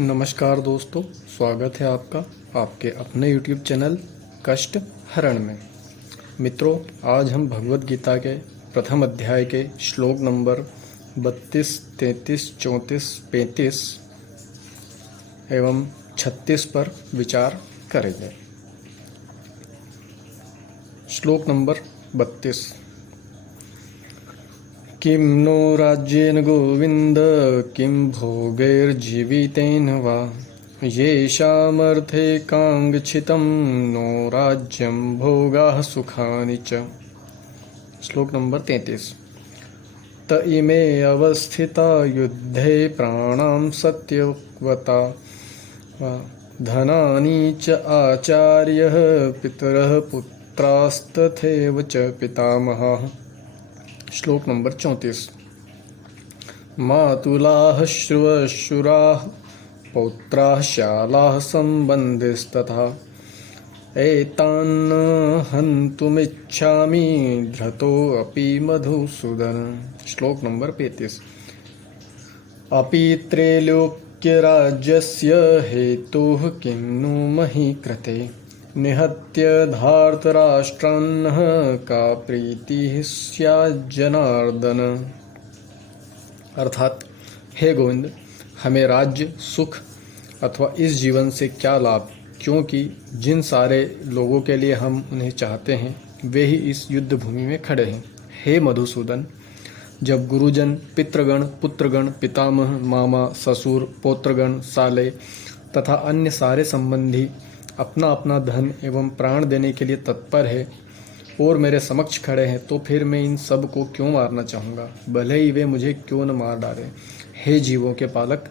नमस्कार दोस्तों, स्वागत है आपका आपके अपने YouTube चैनल कष्ट हरण में। मित्रों, आज हम भगवत गीता के प्रथम अध्याय के श्लोक नंबर 32, 33, 34, 35 एवं 36 पर विचार करेंगे। श्लोक नंबर 32। किं नो राज्येन गोविन्द किं भोगैर्जीवितेन वा येषामर्थे काङ्क्षितं नो राज्यं भोगाः सुखानि च। श्लोक नंबर 33। त इमे अवस्थिता युद्धे प्राणां सत्यवता धनानि च आचार्यः पितरः पुत्रास्तथैव च पितामहाः। श्लोक नंबर 34। मातुलाः श्वशुराः पौत्राः शालाः सम्बन्धिस्तथा एतान् हन्तुमिच्छामि धृतोऽपि मधुसूदन। श्लोक नंबर 35। अपि त्रैलोक्यराज्यस्य हेतुः किं नु मही कृते निहत्य धार्तराष्ट्रान्नः का प्रीतिः स्याज्जनार्दन। अर्थात, हे गोविंद, हमें राज्य, सुख अथवा इस जीवन से क्या लाभ, क्योंकि जिन सारे लोगों के लिए हम उन्हें चाहते हैं वे ही इस युद्ध भूमि में खड़े हैं। हे मधुसूदन, जब गुरुजन, पितृगण, पुत्रगण, पितामह, मामा, ससुर, पौत्रगण, साले तथा अन्य सारे संबंधी अपना अपना धन एवं प्राण देने के लिए तत्पर है और मेरे समक्ष खड़े हैं, तो फिर मैं इन सब को क्यों मारना चाहूँगा, भले ही वे मुझे क्यों न मार डालें। हे जीवों के पालक,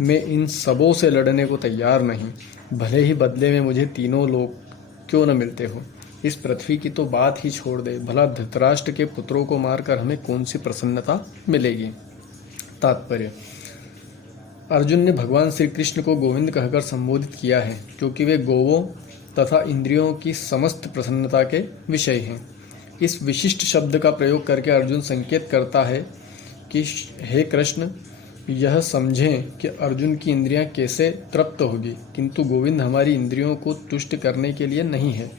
मैं इन सबों से लड़ने को तैयार नहीं, भले ही बदले में मुझे तीनों लोग क्यों न मिलते हो। इस पृथ्वी की तो बात ही छोड़ दे, भला धृतराष्ट्र के पुत्रों को मारकर हमें कौन सी प्रसन्नता मिलेगी। तात्पर्य: अर्जुन ने भगवान श्री कृष्ण को गोविंद कहकर संबोधित किया है, क्योंकि वे गोवों तथा इंद्रियों की समस्त प्रसन्नता के विषय हैं। इस विशिष्ट शब्द का प्रयोग करके अर्जुन संकेत करता है कि हे कृष्ण, यह समझें कि अर्जुन की इंद्रियां कैसे तृप्त होगी, किंतु गोविंद हमारी इंद्रियों को तुष्ट करने के लिए नहीं है।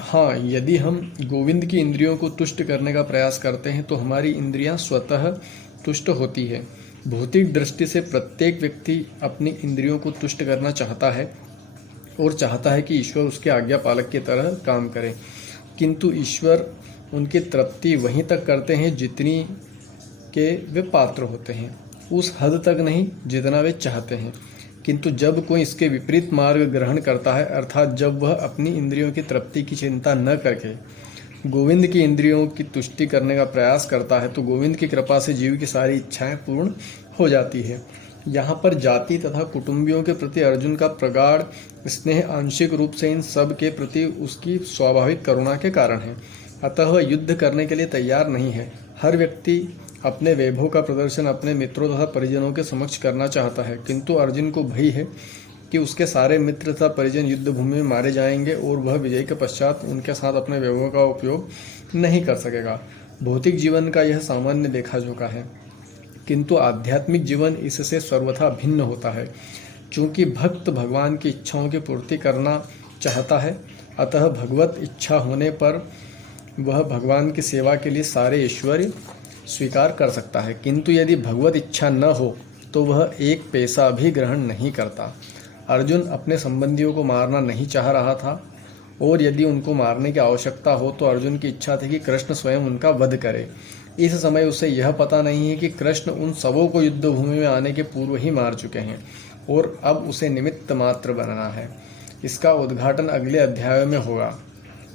हाँ, यदि हम गोविंद की इंद्रियों को तुष्ट करने का प्रयास करते हैं तो हमारी इंद्रियां स्वतः तुष्ट होती है। भौतिक दृष्टि से प्रत्येक व्यक्ति अपनी इंद्रियों को तुष्ट करना चाहता है और चाहता है कि ईश्वर उसके आज्ञा पालक की तरह काम करे, किंतु ईश्वर उनकी तृप्ति वहीं तक करते हैं जितनी के वे पात्र होते हैं, उस हद तक नहीं जितना वे चाहते हैं। किंतु जब कोई इसके विपरीत मार्ग ग्रहण करता है, अर्थात जब वह अपनी इंद्रियों की तृप्ति की चिंता न करके गोविंद की इंद्रियों की तुष्टि करने का प्रयास करता है, तो गोविंद की कृपा से जीव की सारी इच्छाएं पूर्ण हो जाती है। यहाँ पर जाति तथा कुटुंबियों के प्रति अर्जुन का प्रगाढ़ स्नेह आंशिक रूप से इन सब के प्रति उसकी स्वाभाविक करुणा के कारण है। अतः वह युद्ध करने के लिए तैयार नहीं है। हर व्यक्ति अपने वैभव का प्रदर्शन अपने मित्रों तथा परिजनों के समक्ष करना चाहता है, किंतु अर्जुन को भय है कि उसके सारे मित्र तथा परिजन युद्ध भूमि में मारे जाएंगे और वह विजय के पश्चात उनके साथ अपने वैभव का उपयोग नहीं कर सकेगा। भौतिक जीवन का यह सामान्य देखा जोखा है, किंतु आध्यात्मिक जीवन इससे सर्वथा भिन्न होता है। चूंकि भक्त भगवान की इच्छाओं की पूर्ति करना चाहता है, अतः भगवत इच्छा होने पर वह भगवान की सेवा के लिए सारे ऐश्वर्य स्वीकार कर सकता है, किंतु यदि भगवत इच्छा न हो तो वह एक पैसा भी ग्रहण नहीं करता। अर्जुन अपने संबंधियों को मारना नहीं चाह रहा था, और यदि उनको मारने की आवश्यकता हो तो अर्जुन की इच्छा थी कि कृष्ण स्वयं उनका वध करे। इस समय उसे यह पता नहीं है कि कृष्ण उन सबों को युद्ध भूमि में आने के पूर्व ही मार चुके हैं और अब उसे निमित्त मात्र बनना है। इसका उद्घाटन अगले अध्याय में होगा।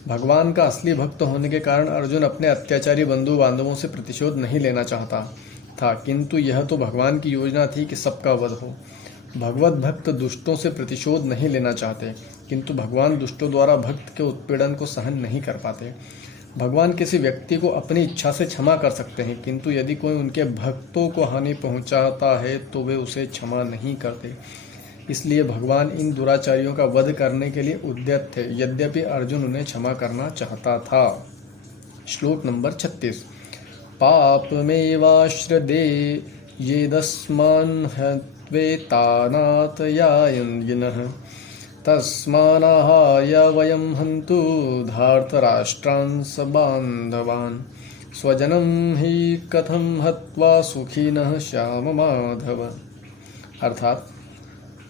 भगवान का असली भक्त होने के कारण अर्जुन अपने अत्याचारी बंधु बांधवों से प्रतिशोध नहीं लेना चाहता था, किंतु यह तो भगवान की योजना थी कि सबका वध हो। भगवत भक्त दुष्टों से प्रतिशोध नहीं लेना चाहते, किंतु भगवान दुष्टों द्वारा भक्त के उत्पीड़न को सहन नहीं कर पाते। भगवान किसी व्यक्ति को अपनी इच्छा से क्षमा कर सकते हैं, किंतु यदि कोई उनके भक्तों को हानि पहुंचाता है तो वे उसे क्षमा नहीं करते। इसलिए भगवान इन दुराचारियों का वध करने के लिए उद्यत थे, यद्यपि अर्जुन उन्हें क्षमा करना चाहता था। श्लोक नंबर 36। पापमेवाश्रदे येदस्मान् त्वेतानातयायिनः तस्मानाहाय वयं हन्तु धार्तराष्ट्रान् सबान्धवान् स्वजनं हि कथं हत्वा सुखिनः श्याम माधव। अर्थात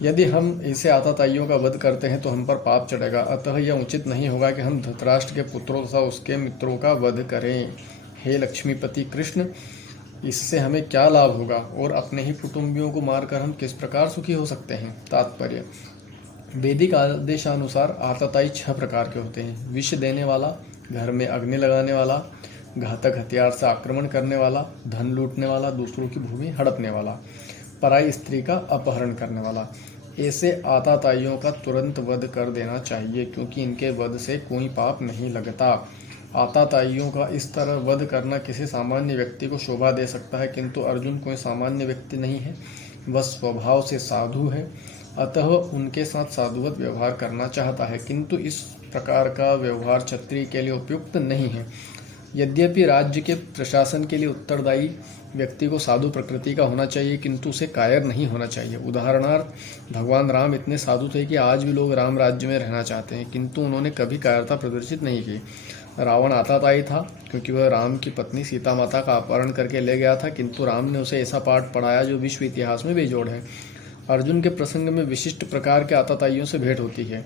यदि हम ऐसे आताताइयों का वध करते हैं तो हम पर पाप चढ़ेगा, अतः यह उचित नहीं होगा कि हम धृतराष्ट्र के पुत्रों तथा उसके मित्रों का वध करें। हे लक्ष्मीपति कृष्ण, इससे हमें क्या लाभ होगा और अपने ही कुटुंबियों को मारकर हम किस प्रकार सुखी हो सकते हैं। तात्पर्य, वैदिक आदेशानुसार आताताई 6 प्रकार के होते हैं। विष देने वाला, घर में अग्नि लगाने वाला, घातक हथियार से आक्रमण करने वाला, धन लूटने वाला, दूसरों की भूमि हड़पने वाला, पराई स्त्री का अपहरण करने वाला। ऐसे आताताइयों का तुरंत वध कर देना चाहिए, क्योंकि इनके वध से कोई पाप नहीं लगता। आताताइयों का इस तरह वध करना किसी सामान्य व्यक्ति को शोभा दे सकता है, किंतु अर्जुन कोई सामान्य व्यक्ति नहीं है, वह स्वभाव से साधु है, अतः उनके साथ साधुवत व्यवहार करना चाहता है, किंतु इस प्रकार का व्यवहार क्षत्रिय के लिए उपयुक्त नहीं है। यद्यपि राज्य के प्रशासन के लिए उत्तरदायी व्यक्ति को साधु प्रकृति का होना चाहिए, किंतु उसे कायर नहीं होना चाहिए। उदाहरणार्थ, भगवान राम इतने साधु थे कि आज भी लोग राम राज्य में रहना चाहते हैं, किंतु उन्होंने कभी कायरता प्रदर्शित नहीं की। रावण आताताई था, क्योंकि वह राम की पत्नी सीता माता का अपहरण करके ले गया था, किंतु राम ने उसे ऐसा पाठ पढ़ाया जो विश्व इतिहास में बेजोड़ है। अर्जुन के प्रसंग में विशिष्ट प्रकार के आताताइयों से भेंट होती है।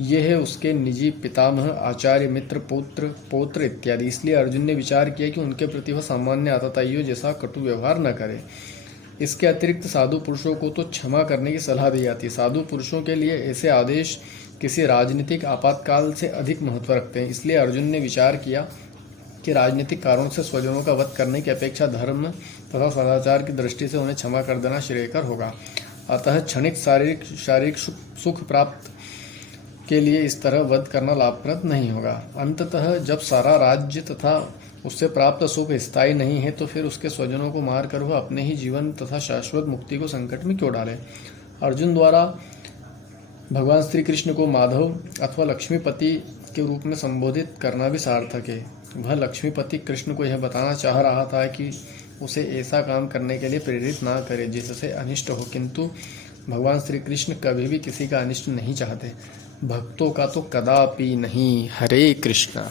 ये है उसके निजी पितामह, आचार्य, मित्र, पुत्र, पौत्र इत्यादि। इसलिए अर्जुन ने विचार किया कि उनके प्रति वह सामान्य आताताइयों जैसा कटु व्यवहार न करे। इसके अतिरिक्त साधु पुरुषों को तो क्षमा करने की सलाह दी जाती है। साधु पुरुषों के लिए ऐसे आदेश किसी राजनीतिक आपातकाल से अधिक महत्व रखते हैं। इसलिए अर्जुन ने विचार किया कि राजनीतिक कारणों से स्वजनों का वध करने की अपेक्षा धर्म तथा सदाचार की दृष्टि से उन्हें क्षमा कर देना श्रेयकर होगा। अतः क्षणिक शारीरिक सुख प्राप्त के लिए इस तरह वध करना लाभप्रद नहीं होगा। अंततः जब सारा राज्य तथा उससे प्राप्त सुख स्थायी नहीं है, तो फिर उसके स्वजनों को मारकर वह अपने ही जीवन तथा शाश्वत मुक्ति को संकट में क्यों डाले। अर्जुन द्वारा भगवान श्री कृष्ण को माधव अथवा लक्ष्मीपति के रूप में संबोधित करना भी सार्थक है। वह लक्ष्मीपति कृष्ण को यह बताना चाह रहा था कि उसे ऐसा काम करने के लिए प्रेरित ना करे जिससे अनिष्ट हो, किंतु भगवान श्री कृष्ण कभी भी किसी का अनिष्ट नहीं चाहते, भक्तों का तो कदापि नहीं। हरे कृष्णा।